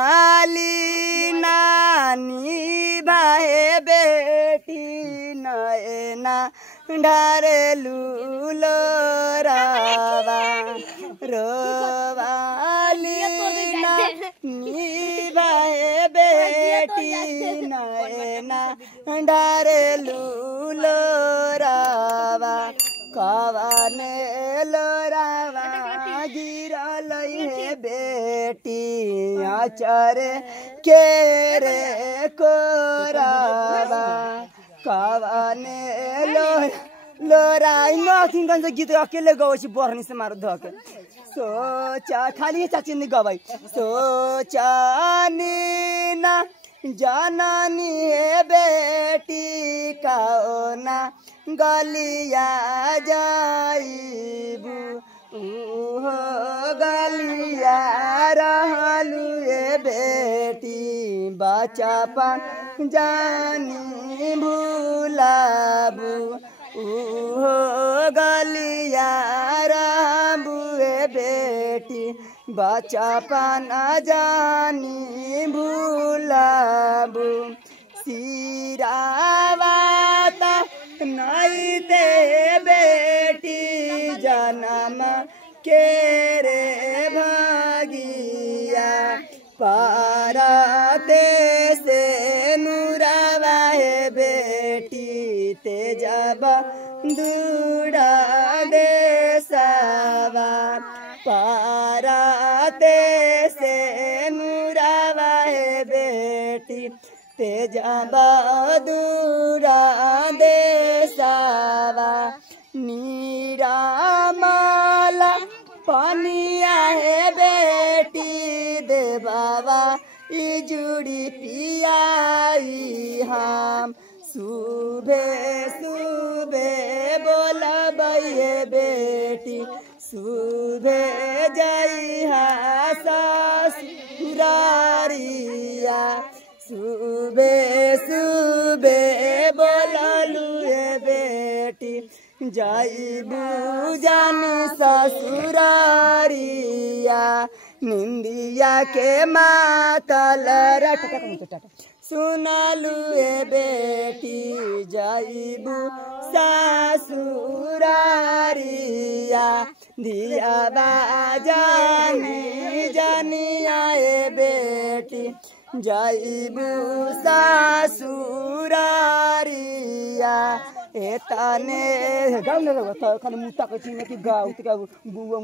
रोवाली नानी भाई बेटी नैना ढारेलु लोरावा रोवाली नानी भाई बेटी नैना ढारेलु लोरावा कवाने लोरावा गिरल हे बेटी आचरे के रे कोरावा कवाने लोराई नथिङ गन्छ गीत अकेले गाउँछ बर्नी से मारो धक सोचा खाली चाची ने गवाई सोचानी ना जननी हे बेटी काओना गलिया जाइबू उहो गलिया रहलू हे बेटी बचपन जानी भूलाबू उहो गलिया रहबू हे बेटी बचपन जानी भूलाबू सिरावाता नहीं दे बेटी जन्म के रे भागिया पाराते से नूरावा है बेटी तेजब दूड़ा देसावा पाराते से नूरावा है बेटी तेजब दूड़ा देसावा नीरामाला पनिया है बेटी दे बाबा इजुड़ी पियाई हम सुबह सुबह बोलबे बेटी सुबह जाई ससुरारिया सुबह सुबह बोललू हे बेटी जाइबू जानी ससुरारिया निंदिया के मातल सुनलू हे बेटी जाइबू ससुरारिया दिया बाजानी जानिया हे बेटी जाइबू ससुरारिया एताने गाउँ न खाली मुताको चिने कि गाउँ बुवा